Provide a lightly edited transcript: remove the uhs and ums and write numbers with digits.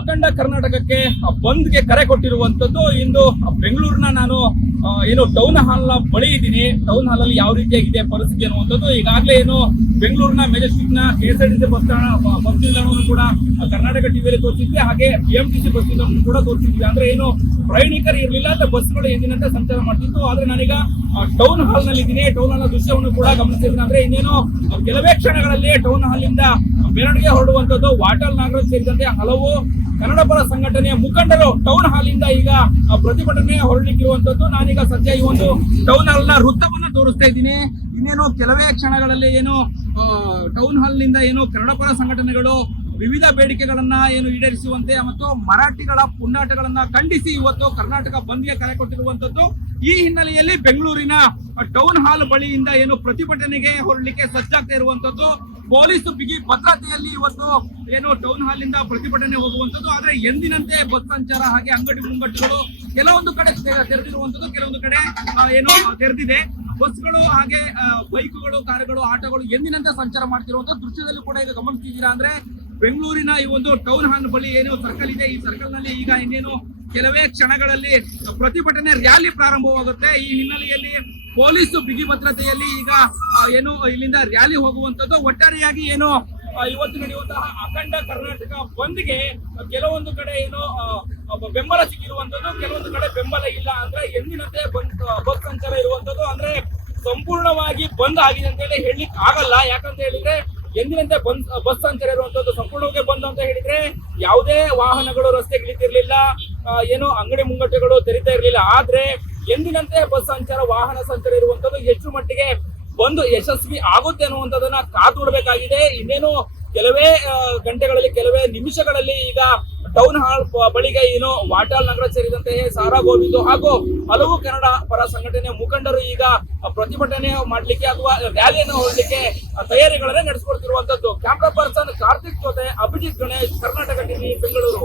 ಅಖಂಡ ಕರ್ನಾಟಕಕ್ಕೆ ಬಂದ್ಗೆ ಕರೆ ಕೊಟ್ಟಿರುವಂತದ್ದು. ಇಂದು ಬೆಂಗಳೂರಿನ ನಾನು ಏನು ಟೌನ್ ಹಾಲ್ ನ ಬಳಿ ಇದ್ದೀನಿ. ಟೌನ್ ಹಾಲ್ ಅಲ್ಲಿ ಯಾವ ರೀತಿಯಾಗಿದೆ ಪರಿಸ್ಥಿತಿ ಅನ್ನುವಂಥದ್ದು ಈಗಾಗಲೇ ಏನು ಬೆಂಗಳೂರಿನ ಮೆಜೆಸ್ಟಿಕ್ ನ KSRTC ಬಸ್ ನಿಲ್ದಾಣವನ್ನು ಕೂಡ ಕರ್ನಾಟಕ ಟಿವಿಯಲ್ಲಿ ತೋರಿಸಿದ್ವಿ, ಹಾಗೆ BMTC ಬಸ್ ನಿಲ್ದಾಣವನ್ನು ಕೂಡ ತೋರಿಸಿದ್ವಿ. ಅಂದ್ರೆ ಏನು ಪ್ರಯಾಣಿಕರು ಇರಲಿಲ್ಲ ಅಂದ್ರೆ ಬಸ್ಗಳು ಎಂದಿನಂತೆ ಸಂಚಾರ ಮಾಡ್ತಿತ್ತು. ಆದ್ರೆ ನಾನೀಗ ಟೌನ್ ಹಾಲ್ ನಲ್ಲಿ ಇದ್ದೀನಿ. ಟೌನ್ ಹಾಲ್ ನ ದೃಶ್ಯವನ್ನು ಕೂಡ ಗಮನಿಸಿದ್ದೀನಿ. ಅಂದ್ರೆ ಇನ್ನೇನು ಕೆಲವೇ ಕ್ಷಣಗಳಲ್ಲಿ ಟೌನ್ ಹಾಲ್ ಇಂದ ಮೆರವಣಿಗೆ ಹೊರಡುವಂತದ್ದು. ವಾಟಾಳ್ ನಾಗರಾಜ್ ಸೇರಿದಂತೆ ಹಲವು ಕನ್ನಡ ಪರ ಸಂಘಟನೆಯ ಮುಖಂಡರು ಟೌನ್ ಹಾಲ್ ಇಂದ ಈಗ ಪ್ರತಿಭಟನೆ ಹೊರಡಿರುವಂತದ್ದು. ನಾನೀಗ ಸದ್ಯ ಈ ಒಂದು ಟೌನ್ ಹಾಲ್ ನ ವೃತ್ತವನ್ನು ತೋರಿಸ್ತಾ ಇದ್ದೀನಿ. ಇನ್ನೇನು ಕೆಲವೇ ಕ್ಷಣಗಳಲ್ಲಿ ಏನು ಟೌನ್ ಹಾಲ್ ನಿಂದ ಏನು ಕನ್ನಡ ಪರ ಸಂಘಟನೆಗಳು ವಿವಿಧ ಬೇಡಿಕೆಗಳನ್ನ ಏನು ಈಡೇರಿಸುವಂತೆ ಮತ್ತು ಮರಾಠಿಗಳ ಪುಂಡಾಟಗಳನ್ನ ಖಂಡಿಸಿ ಇವತ್ತು ಕರ್ನಾಟಕ ಬಂದ್ಗೆ ಕರೆ ಕೊಟ್ಟಿರುವಂತದ್ದು. ಈ ಹಿನ್ನೆಲೆಯಲ್ಲಿ ಬೆಂಗಳೂರಿನ ಟೌನ್ ಹಾಲ್ ಬಳಿಯಿಂದ ಏನು ಪ್ರತಿಭಟನೆಗೆ ಹೊರಡಲಿಕ್ಕೆ ಸಜ್ಜಾಗ್ತಾ ಇರುವಂತದ್ದು. ಪೊಲೀಸ್ ಬಿಗಿ ಭದ್ರತೆಯಲ್ಲಿ ಇವತ್ತು ಏನು ಟೌನ್ ಹಾಲ್ ಇಂದ ಪ್ರತಿಭಟನೆ ಹೋಗುವಂತದ್ದು. ಆದ್ರೆ ಎಂದಿನಂತೆ ಬಸ್ ಸಂಚಾರ ಹಾಗೆ ಅಂಗಡಿ ಮುಂಗಟ್ಟುಗಳು ಕೆಲವೊಂದು ಕಡೆ ತೆರೆದಿರುವಂತದ್ದು, ಕೆಲವೊಂದು ಕಡೆ ಏನು ತೆರೆದಿದೆ. ಬಸ್ಗಳು ಹಾಗೆ ಬೈಕ್ಗಳು, ಕಾರುಗಳು, ಆಟೋಗಳು ಎಂದಿನಂತೆ ಸಂಚಾರ ಮಾಡ್ತಿರುವಂತ ದೃಶ್ಯದಲ್ಲಿ ಕೂಡ ಈಗ ಗಮನಿಸ್ತಿದ್ದೀರಾ. ಅಂದ್ರೆ ಬೆಂಗಳೂರಿನ ಈ ಒಂದು ಟೌನ್ ಹಾಲ್ ಬಳಿ ಏನು ಸರ್ಕಲ್ ಇದೆ, ಈ ಸರ್ಕಲ್ ನಲ್ಲಿ ಈಗ ಇನ್ನೇನು ಕೆಲವೇ ಕ್ಷಣಗಳಲ್ಲಿ ಪ್ರತಿಭಟನೆ ರ್ಯಾಲಿ ಪ್ರಾರಂಭವಾಗುತ್ತೆ. ಈ ಹಿನ್ನೆಲೆಯಲ್ಲಿ ಪೊಲೀಸ್ ಬಿಗಿ ಭದ್ರತೆಯಲ್ಲಿ ಈಗ ಏನು ಇಲ್ಲಿಂದ ರ್ಯಾಲಿ ಹೋಗುವಂತದ್ದು. ಒಟ್ಟಾರೆಯಾಗಿ ಏನು ಇವತ್ತು ನಡೆಯುವಂತಹ ಅಖಂಡ ಕರ್ನಾಟಕ ಬಂದ್ಗೆ ಕೆಲವೊಂದು ಕಡೆ ಏನು ಬೆಂಬಲ ಸಿಕ್ಕಿರುವಂತದ್ದು, ಕೆಲವೊಂದು ಕಡೆ ಬೆಂಬಲ ಇಲ್ಲ. ಅಂದ್ರೆ ಎಂದಿನಂತೆ ಬಸ್ ಸಂಚಾರ ಇರುವಂತದ್ದು. ಅಂದ್ರೆ ಸಂಪೂರ್ಣವಾಗಿ ಬಂದ್ ಆಗಿದೆ ಅಂತ ಹೇಳಿ ಹೇಳಲಿಕ್ಕೆ ಆಗಲ್ಲ. ಯಾಕಂತ ಹೇಳಿದ್ರೆ ಎಂದಿನಂತೆ ಬಸ್ ಸಂಚಾರ ಇರುವಂತದ್ದು. ಸಂಪೂರ್ಣವಾಗಿ ಬಂದ್ ಅಂತ ಹೇಳಿದ್ರೆ ಯಾವುದೇ ವಾಹನಗಳು ರಸ್ತೆಗಿಳಿತಿರ್ಲಿಲ್ಲ, ಏನು ಅಂಗಡಿ ಮುಂಗಟ್ಟುಗಳು ತೆರೀತಾ ಇರ್ಲಿಲ್ಲ. ಆದ್ರೆ ಎಂದಿನಂತೆ ಬಸ್ ಸಂಚಾರ, ವಾಹನ ಸಂಚಾರ ಇರುವಂತದ್ದು. ಎಷ್ಟು ಮಟ್ಟಿಗೆ ಬಂದು ಯಶಸ್ವಿ ಆಗುತ್ತೆ ಅನ್ನುವಂಥದ್ದನ್ನ ಕಾದು ನೋಡಬೇಕಾಗಿದೆ. ಇನ್ನೇನು ಕೆಲವೇ ಗಂಟೆಗಳಲ್ಲಿ, ಕೆಲವೇ ನಿಮಿಷಗಳಲ್ಲಿ ಈಗ ಟೌನ್ ಹಾಲ್ ಬಳಿಗೆ ಏನು ವಾಟಾಳ್ ನಗರ ಸೇರಿದಂತೆ ಸಾರಾ ಗೋವಿಂದು ಹಾಗೂ ಹಲವು ಕನ್ನಡ ಪರ ಸಂಘಟನೆಯ ಮುಖಂಡರು ಈಗ ಪ್ರತಿಭಟನೆ ಮಾಡ್ಲಿಕ್ಕೆ ಅಥವಾ ರ್ಯಾಲಿಯನ್ನು ಹೊರಡಲಿಕ್ಕೆ ತಯಾರಿಗಳನ್ನೇ ನಡೆಸಿಕೊಳ್ತಿರುವಂತದ್ದು. ಕ್ಯಾಮ್ರಾ ಪರ್ಸನ್ ಕಾರ್ತಿಕ್ ಜೊತೆ ಅಭಿಜಿತ್ ಗಣೇಶ್, ಕರ್ನಾಟಕ ಟಿವಿ, ಬೆಂಗಳೂರು.